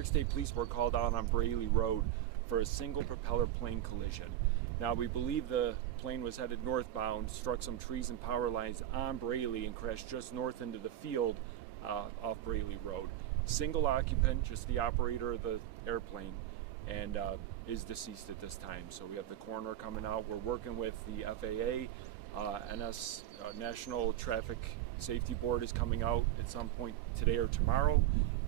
York State Police were called out on Braley Road for a single propeller plane collision. Now, we believe the plane was headed northbound, struck some trees and power lines on Braley, and crashed just north into the field off Braley Road. Single occupant, just the operator of the airplane, and is deceased at this time. So we have the coroner coming out. We're working with the FAA. National Traffic Safety Board is coming out at some point today or tomorrow,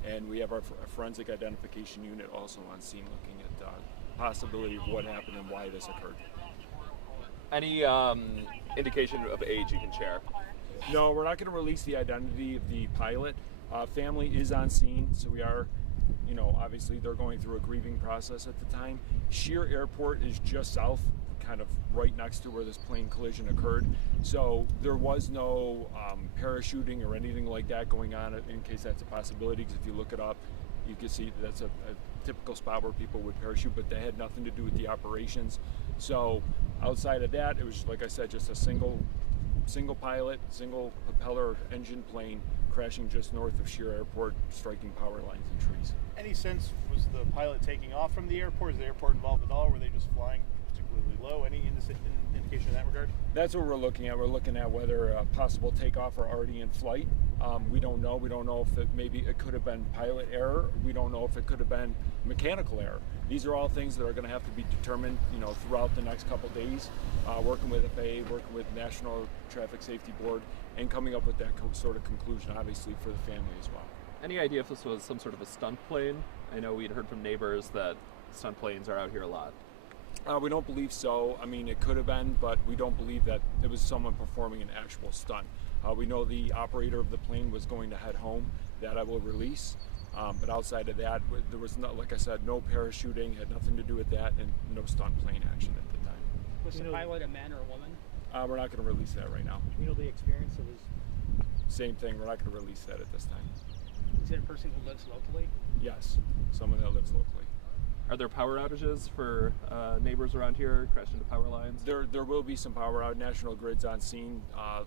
and we have our forensic identification unit also on scene looking at possibility of what happened and why this occurred. Any indication of age you can share? No, we're not going to release the identity of the pilot. Family is on scene, so we are, obviously they're going through a grieving process at the time. Sheer Airport is just south, kind of right next to where this plane collision occurred. So there was no parachuting or anything like that going on, in case that's a possibility, because if you look it up, you can see that's a typical spot where people would parachute, but that had nothing to do with the operations. So outside of that, it was, like I said, just a single pilot, single propeller engine plane crashing just north of Sheer Airport, striking power lines and trees. Any sense, was the pilot taking off from the airport? Is the airport involved at all? Were they just flying particularly low? Any indication in that regard? That's what we're looking at. We're looking at whether a possible takeoff or already in flight. We don't know. We don't know if it could have been pilot error. We don't know if it could have been mechanical error. These are all things that are going to have to be determined, throughout the next couple days, working with FAA, working with National Traffic Safety Board, and coming up with that sort of conclusion, obviously, for the family as well. Any idea if this was some sort of a stunt plane? I know we'd heard from neighbors that stunt planes are out here a lot. We don't believe so. I mean, it could have been, but we don't believe that it was someone performing an actual stunt. We know the operator of the plane was going to head home. That I will release. But outside of that, there was, like I said, no parachuting, had nothing to do with that, and no stunt plane action at the time. Was the pilot a man or a woman? We're not going to release that right now. You know the experience of his... Same thing, we're not going to release that at this time. Is it a person who lives locally? Yes, someone that lives locally. Are there power outages for neighbors around here, crashed into power lines? There will be some power out. National Grid's on scene.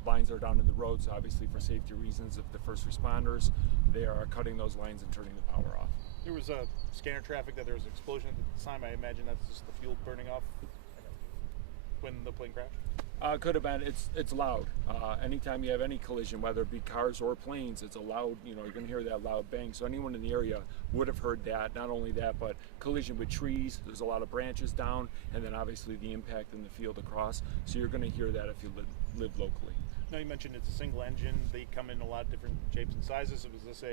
Lines are down in the roads, obviously for safety reasons of the first responders. They are cutting those lines and turning the power off. There was a scanner traffic that there was an explosion at the time. I imagine that's just the fuel burning off when the plane crashed? Could have been. It's loud. Anytime you have any collision, whether it be cars or planes, it's a loud, you're going to hear that loud bang. So anyone in the area would have heard that. Not only that, but collision with trees. There's a lot of branches down, and then obviously the impact in the field across. So you're going to hear that if you live locally. Now you mentioned it's a single engine. They come in a lot of different shapes and sizes. So was this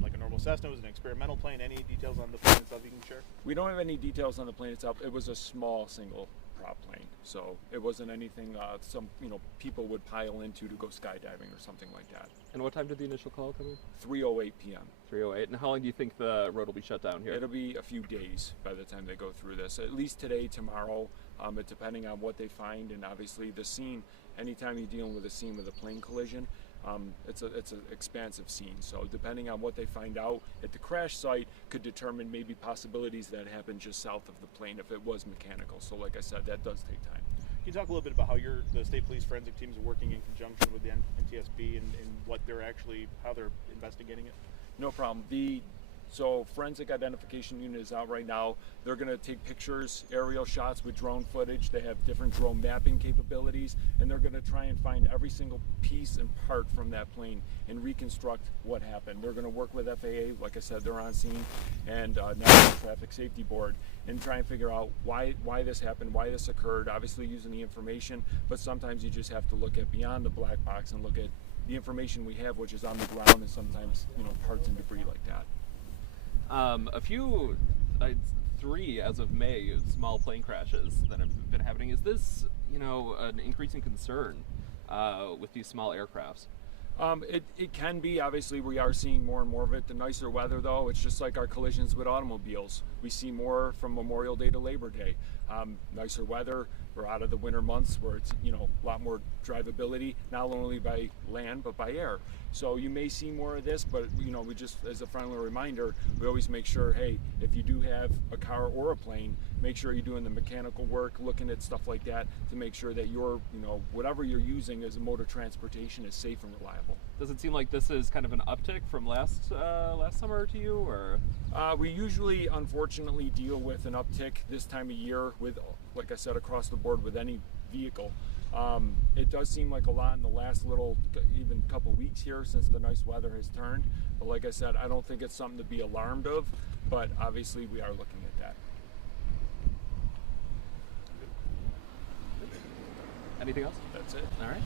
like a normal Cessna? Was it an experimental plane? Any details on the plane itself you can share? We don't have any details on the plane itself. It was a small single prop plane, so it wasn't anything some people would pile into to go skydiving or something like that. And what time did the initial call come in? 3:08 p.m. 3:08. And how long do you think the road will be shut down here? It'll be a few days by the time they go through this. At least today, tomorrow, but depending on what they find, and obviously the scene. Anytime you're dealing with a scene with a plane collision, it's an expansive scene. So depending on what they find out at the crash site could determine maybe possibilities that happened just south of the plane if it was mechanical. So like I said, that does take time. Can you talk a little bit about how the state police forensic teams are working in conjunction with the NTSB and what how they're investigating it? No problem. So forensic identification unit is out right now. They're going to take pictures, aerial shots with drone footage. They have different drone mapping capabilities, and they're going to try and find every single piece and part from that plane and reconstruct what happened. They're going to work with FAA, like I said, they're on scene, and National Traffic Safety Board, and try and figure out why this happened, why this occurred, obviously using the information, but sometimes you just have to look at beyond the black box and look at the information we have, which is on the ground, and sometimes parts and debris like that. Three as of May, small plane crashes that have been happening. Is this, an increasing concern with these small aircrafts? It can be. Obviously, we are seeing more and more of it. The nicer weather, though, it's just like our collisions with automobiles. We see more from Memorial Day to Labor Day. Nicer weather, We're out of the winter months where it's, you know, a lot more drivability, not only by land but by air. So you may see more of this, but you know, we just, as a friendly reminder, we always make sure, hey, if you do have a car or a plane, make sure you're doing the mechanical work, looking at stuff like that to make sure that your, you know, whatever you're using as a mode of transportation is safe and reliable. Does it seem like this is kind of an uptick from last summer to you, or? We usually, unfortunately, deal with an uptick this time of year with, like I said, across the board with any vehicle. It does seem like a lot in the last even couple weeks here since the nice weather has turned. But like I said, I don't think it's something to be alarmed of, but obviously we are looking at that. Anything else? That's it. All right.